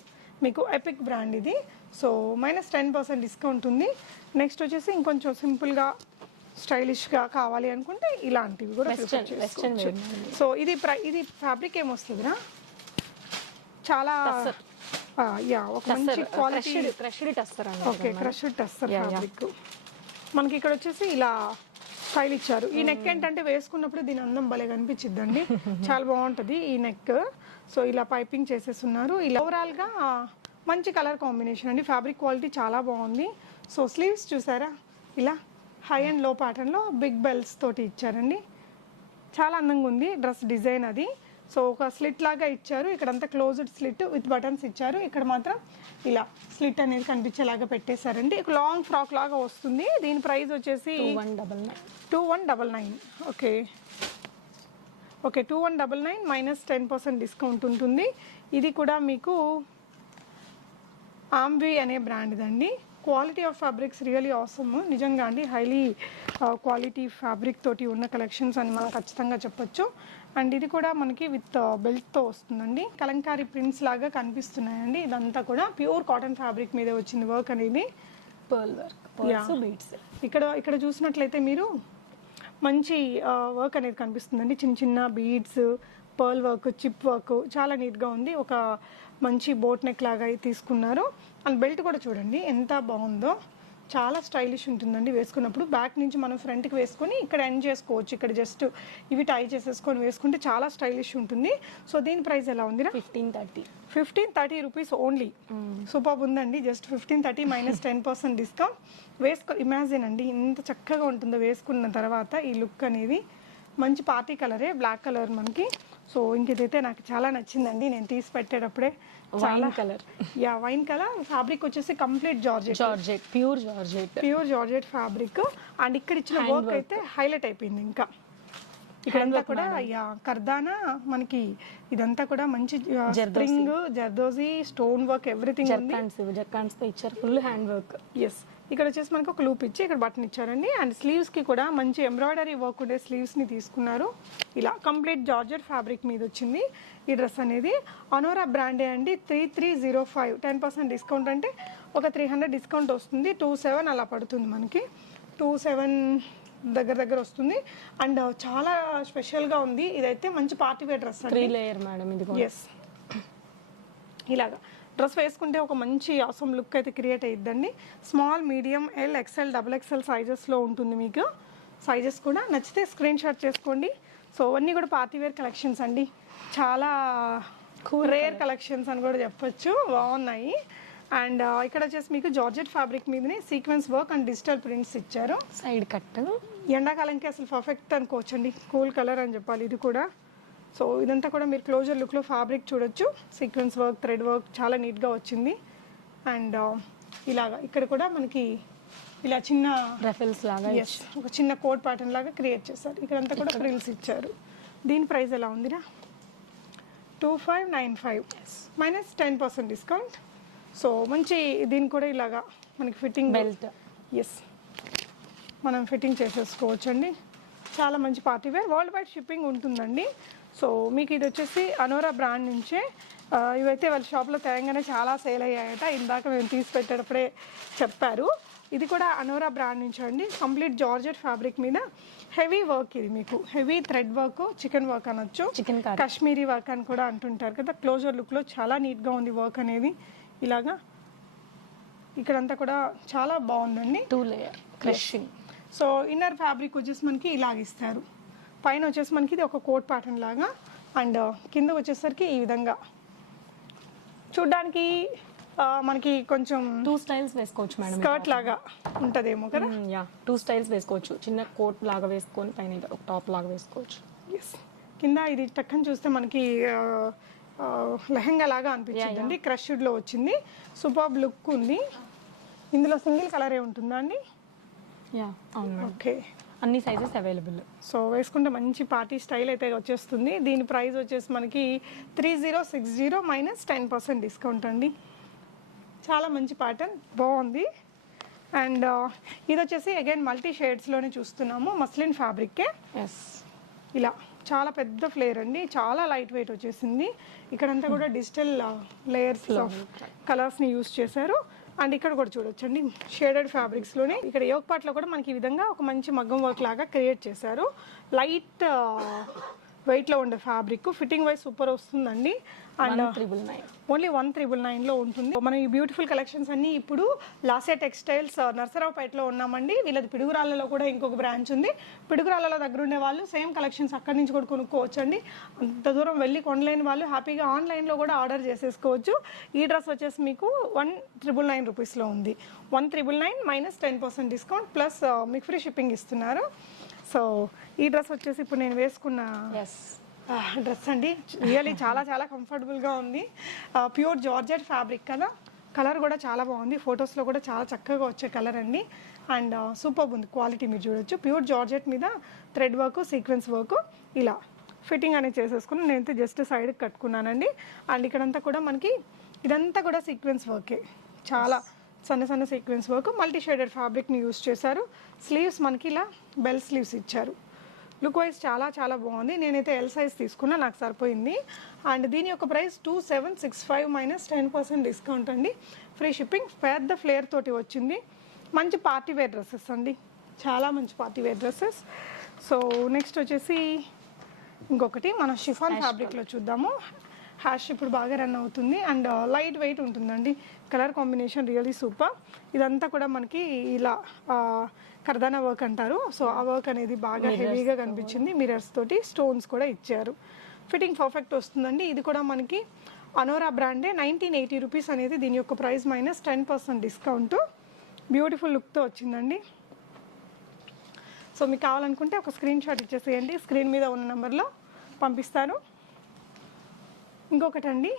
మీకు ఎపిక్ బ్రాండ్ ఇది. So minus ten percent discount ఉంది. నెక్స్ట్ వచ్చేసి ఇంకొంచెం సింపుల్గా స్టైలిష్గా కావాలి అనుకుంటే ఇలాంటివి కూడా సో ఇది ఇది ఫ్యాబ్రిక్ ఏమొస్తుందిరా చాలా యా ఒక మంచి quality crushed crushed tussar okay crush tussar Yeah, yeah. Fabric మనకి ఇక్కడ వచ్చేసి ఇలా స్టైల్ ఇచ్చారు. ఈ నెక్ ఏంటంటే వేసుకున్నప్పుడు దీని అందం భలే కనిపించిద్దండి. [LAUGHS] చాలా బాగుంటది ఈ నెక్ సో ఇలా పైపింగ్ చేసేస్తున్నారు ఇలా ఓవరాల్గా మంచి కలర్ కాంబినేషన్ అండి. ఫ్యాబ్రిక్ క్వాలిటీ చాలా బాగుంది. సో స్లీవ్స్ చూసారా? ఇలా హై అండ్లో ప్యాటర్న్లో బిగ్ బెల్స్ తోటి ఇచ్చారండి. చాలా అందంగా ఉంది డ్రెస్ డిజైన్ అది. సో ఒక స్లిట్ లాగా ఇచ్చారు. ఇక్కడంతా క్లోజ్డ్ స్లిట్ విత్ బటన్స్ ఇచ్చారు. ఇక్కడ మాత్రం ఇలా స్లిట్ అనేది కనిపించేలాగా పెట్టేశారండి. ఇక లాంగ్ ఫ్రాక్ లాగా వస్తుంది. దీని ప్రైస్ వచ్చేసి one double nine two one double nine okay. Okay two one double nine minus ten percent discount ఉంటుంది. ఇది కూడా మీకు ఆంబీ అనే బ్రాండ్ ఇదండి quality of fabrics really awesome నిజంగా అండి హైలీ క్వాలిటీ ఫ్యాబ్రిక్ తోటి ఉన్న కలెక్షన్స్ అని మనం ఖచ్చితంగా చెప్పొచ్చు. అండ్ ఇది కూడా మనకి విత్ బెల్ట్తో వస్తుందండి. కలంకారీ ప్రింట్స్ లాగా కనిపిస్తున్నాయండి. ఇదంతా కూడా ప్యూర్ కాటన్ ఫ్యాబ్రిక్ మీద వచ్చింది వర్క్ అనేది. పర్ల్ వర్క్ బీట్స్ ఇక్కడ ఇక్కడ చూసినట్లయితే మీరు మంచి వర్క్ అనేది కనిపిస్తుందండి. చిన్న చిన్న beads pearl work chip work చాలా నీట్గా ఉంది. ఒక మంచి బోట్ నెక్ లాగా తీసుకున్నారు. అండ్ బెల్ట్ కూడా చూడండి ఎంత బాగుందో. చాలా స్టైలిష్ ఉంటుందండి వేసుకున్నప్పుడు. బ్యాక్ నుంచి మనం ఫ్రంట్కి వేసుకొని ఇక్కడ ఎండ్ చేసుకోవచ్చు. ఇక్కడ జస్ట్ ఇవి టై చేసేసుకొని వేసుకుంటే చాలా స్టైలిష్ ఉంటుంది. సో దీని ప్రైస్ ఎలా ఉందిరా? Fifteen thirty. Fifteen thirty rupees only. Super ఉందండి. Just fifteen thirty minus ten percent discount. వేసుకో ఇమాజిన్ అండి ఇంత చక్కగా ఉంటుందో వేసుకున్న తర్వాత ఈ లుక్ అనేది. మంచి పార్టీ కలరే బ్లాక్ కలర్ మనకి. సో ఇంక ఇదైతే నాకు చాలా నచ్చిందండి. నేను తీసి పెట్టేటప్పుడే wine colour yeah wine colour fabric వచ్చేసి complete georgette georgette pure georgette pure georgette fabric and ఇక్కడ ఇచ్చిన వర్క్ అయితే హైలైట్ అయిపోయింది ఇంకా. ఇక్కడంతా కూడా యా కర్దానా మనకి ఇదంతా కూడా మంచి spring zardozi stone work everything ఉంది. జర్కాన్స్ జర్కాన్స్తో ఇచ్చారు. ఫుల్ హ్యాండ్ వర్క్ ఎస్ ఇక్కడ వచ్చేసి మనకు ఒక లూప్ ఇచ్చి ఇక్కడ బటన్ ఇచ్చారండి. అండ్ స్లీవ్స్కి కూడా మంచి ఎంబ్రాయిడరీ వర్క్ ఉండే స్లీవ్స్ని తీసుకున్నారు. ఇలా కంప్లీట్ జార్జెట్ ఫ్యాబ్రిక్ మీద వచ్చింది ఈ డ్రెస్ అనేది. అనోరా బ్రాండే అండి. Three three zero five ten percent discount అంటే ఒక త్రీ హండ్రెడ్ డిస్కౌంట్ వస్తుంది. టూ సెవెన్ అలా పడుతుంది మనకి. టూ సెవెన్ దగ్గర దగ్గర వస్తుంది. అండ్ చాలా స్పెషల్గా ఉంది. ఇదైతే మంచి party wear dress three layer madam ఇది ఎస్ ఇలాగా. డ్రెస్ వేసుకుంటే ఒక మంచి అవసరం లుక్ అయితే create అయ్యిద్దండి small medium L XL double XL సైజెస్లో ఉంటుంది మీకు. సైజెస్ కూడా నచ్చితే స్క్రీన్ షాట్ చేసుకోండి. సో అన్నీ కూడా పార్టీ వేర్ కలెక్షన్స్ అండి. చాలా రేర్ కలెక్షన్స్ అని కూడా చెప్పొచ్చు. బాగున్నాయి. అండ్ ఇక్కడ వచ్చేసి మీకు జార్జెట్ ఫ్యాబ్రిక్ మీదనే sequence work and digital prints ఇచ్చారు. సైడ్ కట్ ఎండాకాలంకి అసలు పర్ఫెక్ట్ అనుకోవచ్చండి. కూల్ కలర్ అని చెప్పాలి ఇది కూడా. సో ఇదంతా కూడా మీరు క్లోజర్ లుక్లో ఫ్యాబ్రిక్ చూడొచ్చు. సీక్వెన్స్ వర్క్ థ్రెడ్ వర్క్ చాలా నీట్గా వచ్చింది. అండ్ ఇలాగా ఇక్కడ కూడా మనకి ఇలా చిన్న రెఫెల్స్ లాగా ఒక చిన్న కోట్ ప్యాటర్న్ లాగా క్రియేట్ చేశారు. ఇక్కడంతా కూడా ఫ్రిల్స్ ఇచ్చారు. దీని ప్రైస్ ఎలా ఉందిరా? Two five nine five minus ten percent discount so మంచి దీని కూడా ఇలాగా మనకి ఫిట్టింగ్ బెల్ట్ ఎస్ మనం ఫిట్టింగ్ చేసేసుకోవచ్చు అండి చాలా మంచి party wear world wide shipping ఉంటుందండి. సో మీకు ఇది వచ్చేసి అనోరా బ్రాండ్ నుంచే ఇవైతే వాళ్ళ షాప్లో తేగానే చాలా సేల్ అయ్యాయట. ఇందాక మేము తీసి పెట్టేటప్పుడే చెప్పారు. ఇది కూడా అనోరా బ్రాండ్ నుంచి అండి. కంప్లీట్ జార్జెట్ ఫ్యాబ్రిక్ మీద హెవీ వర్క్ ఇది మీకు. Heavy thread work chikan work అనొచ్చు. చికెన్ కాశ్మీరీ వర్క్ అని కూడా అంటుంటారు కదా. క్లోజర్ లుక్లో చాలా నీట్గా ఉంది వర్క్ అనేది. ఇలాగా ఇక్కడంతా కూడా చాలా బాగుందండి. Two layer crushing so inner fabric వచ్చేసి మనకి ఇలాగ ఇస్తారు. పైన వచ్చేసి మనకి ఇది ఒక కోట్ ప్యాటర్న్ లాగా అండ్ కింద వచ్చేసరికి ఈ విధంగా. చూడ్డానికి ఆ, మనకి కొంచెం టూ స్టైల్స్ వేసుకోవచ్చు మేడం స్కర్ట్ లాగా ఉంటదేమో కదా? యా టూ స్టైల్స్ వేసుకోవచ్చు. చిన్న కోట్ లాగా వేసుకొని పైన ఒక టాప్ లాగా వేసుకోవచ్చు. ఎస్ కింద ఇది టక్కని చూస్తే మనకి ఆ, లెహంగా లాగా అనిపించింది అండి క్రష్డ్లో వచ్చింది. సూపర్ లుక్ ఉంది. ఇందులో సింగిల్ కలరే ఉంటుందా అండి? యా అవును ఓకే అన్ని సైజెస్ అవైలబుల్ సో వేసుకుంటే మంచి పార్టీ స్టైల్ అయితే వచ్చేస్తుంది. దీని ప్రైస్ వచ్చేసి మనకి three zero six zero minus ten percent discount అండి. చాలా మంచి ప్యాటర్న్ బాగుంది. అండ్ ఇది వచ్చేసి అగైన్ మల్టీ షేడ్స్లోనే చూస్తున్నాము. మస్లిన్ ఫ్యాబ్రిక్కే ఎస్ ఇలా చాలా పెద్ద ఫ్లేర్ అండి. చాలా లైట్ వెయిట్ వచ్చేసింది. ఇక్కడంతా కూడా డిజిటల్ లేయర్స్ ఆఫ్ కలర్స్ని యూస్ చేశారు. అండ్ ఇక్కడ కూడా చూడొచ్చండి. షేడెడ్ ఫ్యాబ్రిక్స్లోనే ఇక్కడ యోగపాట్లో కూడా మనకి ఈ విధంగా ఒక మంచి మగ్గం వర్క్ లాగా క్రియేట్ చేశారు. లైట్ వెయిట్లో ఉండే ఫ్యాబ్రిక్ ఫిట్టింగ్ వైజ్ సూపర్ వస్తుందండి. And triple nine only one triple నైన్లో ఉంటుంది. మనం ఈ బ్యూటిఫుల్ కలెక్షన్స్ అన్ని ఇప్పుడు లాసియా టెక్స్టైల్స్ నర్సరావుపేటలో ఉన్నామండి. వీళ్ళది పిడుగురాళ్ళలో కూడా ఇంకొక బ్రాంచ్ ఉంది. పిడుగురాళ్ళలో దగ్గర ఉండే వాళ్ళు సేమ్ కలెక్షన్స్ అక్కడి నుంచి కూడా కొనుక్కోవచ్చు అండి అంత దూరం వెళ్ళి కొనలేని వాళ్ళు హ్యాపీగా ఆన్లైన్లో కూడా ఆర్డర్ చేసేసుకోవచ్చు. ఈ డ్రెస్ వచ్చేసి మీకు వన్ ట్రిపుల్ నైన్ రూపీస్లో ఉంది. One triple nine minus ten percent discount plus మీకు ఫ్రీ షిప్పింగ్ ఇస్తున్నారు. సో ఈ డ్రెస్ వచ్చేసి ఇప్పుడు నేను వేసుకున్న డ్రెస్ అండి. రియలీ చాలా చాలా కంఫర్టబుల్గా ఉంది. ప్యూర్ జార్జెట్ ఫ్యాబ్రిక్ కదా? కలర్ కూడా చాలా బాగుంది. ఫొటోస్లో కూడా చాలా చక్కగా వచ్చే కలర్ అండి. అండ్ సూపర్ ఉంది. క్వాలిటీ మీరు చూడొచ్చు. ప్యూర్ జార్జెట్ మీద థ్రెడ్ వర్క్ సీక్వెన్స్ వర్క్ ఇలా. ఫిట్టింగ్ అనేది చేసేసుకుని నేనైతే జస్ట్ సైడ్ కట్టుకున్నానండి. అండ్ ఇక్కడంతా కూడా మనకి ఇదంతా కూడా సీక్వెన్స్ వర్కే చాలా సన్న సన్న సీక్వెన్స్ వర్క్ మల్టీ షేడెడ్ ఫ్యాబ్రిక్ని యూస్ చేశారు. స్లీవ్స్ మనకి ఇలా బెల్ స్లీవ్స్ ఇచ్చారు. లుక్ వైజ్ చాలా చాలా బాగుంది. నేనైతే ఎల్ సైజ్ తీసుకున్నా నాకు సరిపోయింది. అండ్ దీని యొక్క price two seven six five minus ten percent discount అండి. ఫ్రీ షిప్పింగ్ పెద్ద ఫ్లేర్ తోటి వచ్చింది. మంచి పార్టీ వేర్ డ్రెస్సెస్ అండి. చాలా మంచి party wear dresses so next వచ్చేసి ఇంకొకటి మన షిఫాన్ ఫ్యాబ్రిక్లో చూద్దాము. హ్యాష్ ఇప్పుడు బాగా రన్ అవుతుంది. అండ్ లైట్ వెయిట్ ఉంటుందండి. Colour combination really super. ఇదంతా కూడా మనకి ఇలా కర్దానా వర్క్ అంటారు. సో ఆ వర్క్ అనేది బాగా హెవీగా కనిపించింది. మిరర్స్ తోటి స్టోన్స్ కూడా ఇచ్చారు. ఫిట్టింగ్ పర్ఫెక్ట్ వస్తుందండి. ఇది కూడా మనకి అనోరా బ్రాండే నైన్టీన్ ఎయిటీ రూపీస్ అనేది దీని యొక్క price minus ten percent discount beautiful లుక్తో వచ్చిందండి. సో మీకు కావాలనుకుంటే ఒక స్క్రీన్ షాట్ ఇచ్చేసేయండి. స్క్రీన్ మీద ఉన్న నెంబర్లో పంపిస్తాను. ఇంకొకటి అండి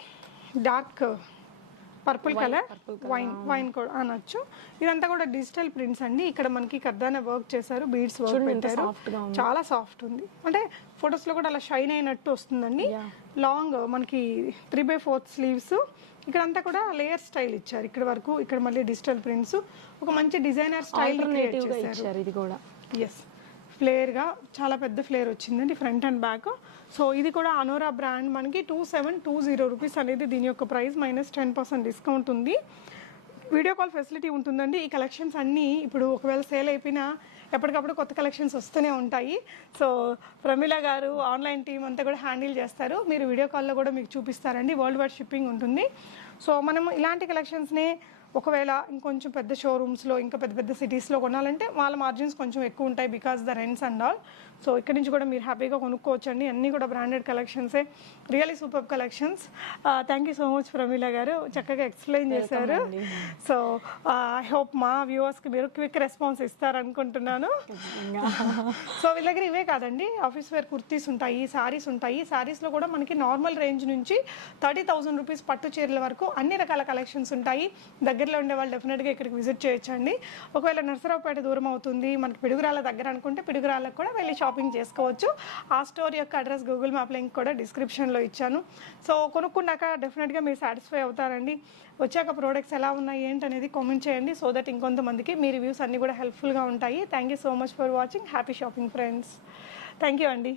dark purple colour? Wine wine కూడా అనొచ్చు. ఇదంతా కూడా డిజిటల్ ప్రింట్స్ అండి. ఇక్కడ మనకి కర్దాన వర్క్ చేశారు బీడ్స్ వర్క్ పెట్టారు. గా చాలా సాఫ్ట్ ఉంది. అంటే ఫొటోస్లో కూడా అలా షైన్ అయినట్టు వస్తుందండి. లాంగ్ మనకి త్రీ బై ఫోర్త్ స్లీవ్స్ ఇక్కడంతా కూడా లేయర్ స్టైల్ ఇచ్చారు. ఇక్కడ వరకు ఇక్కడ మళ్ళీ డిజిటల్ ప్రింట్స్ ఒక మంచి డిజైనర్ స్టైల్గా ఇచ్చారు. ఇది కూడా. ఎస్ ఫ్లేర్గా చాలా పెద్ద ఫ్లేర్ వచ్చిందండి ఫ్రంట్ అండ్ బ్యాక్ సో ఇది కూడా అనోరా బ్రాండ్ మనకి two seven two zero rupees అనేది దీని యొక్క price minus ten percent discount ఉంది. వీడియో కాల్ ఫెసిలిటీ ఉంటుందండి. ఈ కలెక్షన్స్ అన్నీ ఇప్పుడు ఒకవేళ సేల్ అయిపోయినా ఎప్పటికప్పుడు కొత్త కలెక్షన్స్ వస్తూనే ఉంటాయి. సో ప్రమీల గారు ఆన్లైన్ టీం అంతా కూడా హ్యాండిల్ చేస్తారు. మీరు వీడియో కాల్లో కూడా మీకు చూపిస్తారండి. వరల్డ్ వైడ్ షిప్పింగ్ ఉంటుంది. సో మనం ఇలాంటి కలెక్షన్స్ని ఒకవేళ ఇంకొంచెం పెద్ద షోరూమ్స్లో ఇంకా పెద్ద పెద్ద సిటీస్లో కొనాలంటే వాళ్ళ మార్జిన్స్ కొంచెం ఎక్కువ ఉంటాయి because the rents and all so ఇక్కడ నుంచి కూడా మీరు హ్యాపీగా కొనుక్కోవచ్చండి. అన్నీ కూడా branded కలెక్షన్సే really super collections thank you so much Pramila garu. చక్కగా ఎక్స్ప్లెయిన్ చేశారు. సో ఐ హోప్ మా వ్యూవర్స్కి మీరు క్విక్ రెస్పాన్స్ ఇస్తారనుకుంటున్నాను. సో [LAUGHS] వీళ్ళ దగ్గర ఇవే కాదండి. ఆఫీస్ వేర్ కుర్తీస్ ఉంటాయి సారీస్ ఉంటాయి. సారీస్లో కూడా మనకి నార్మల్ రేంజ్ నుంచి థర్టీ థౌసండ్ రూపీస్ పట్టు చీరల వరకు అన్ని రకాల కలెక్షన్స్ ఉంటాయి. దగ్గరలో ఉండే వాళ్ళు డెఫినెట్గా ఇక్కడికి విజిట్ చేయొచ్చండి. ఒకవేళ నర్సరావుపేట దూరం అవుతుంది మనకి పిడుగురాల దగ్గర అనుకుంటే పిడుగురాళ్ళకు కూడా వెళ్ళి షాపింగ్ చేసుకోవచ్చు. ఆ స్టోర్ యొక్క అడ్రస్ గూగుల్ మ్యాప్ లింక్ కూడా డిస్క్రిప్షన్లో ఇచ్చాను. సో కొనుక్కున్నాక డెఫినెట్గా మీరు సాటిస్ఫై అవుతారండి. వచ్చాక ప్రోడక్ట్స్ ఎలా ఉన్నాయి ఏంటి అనేది కామెంట్ చేయండి. సో దట్ ఇంకొంతమందికి మీ రివ్యూస్ అన్నీ కూడా హెల్ప్ఫుల్గా ఉంటాయి. Thank you so much for watching happy shopping friends thank you అండి.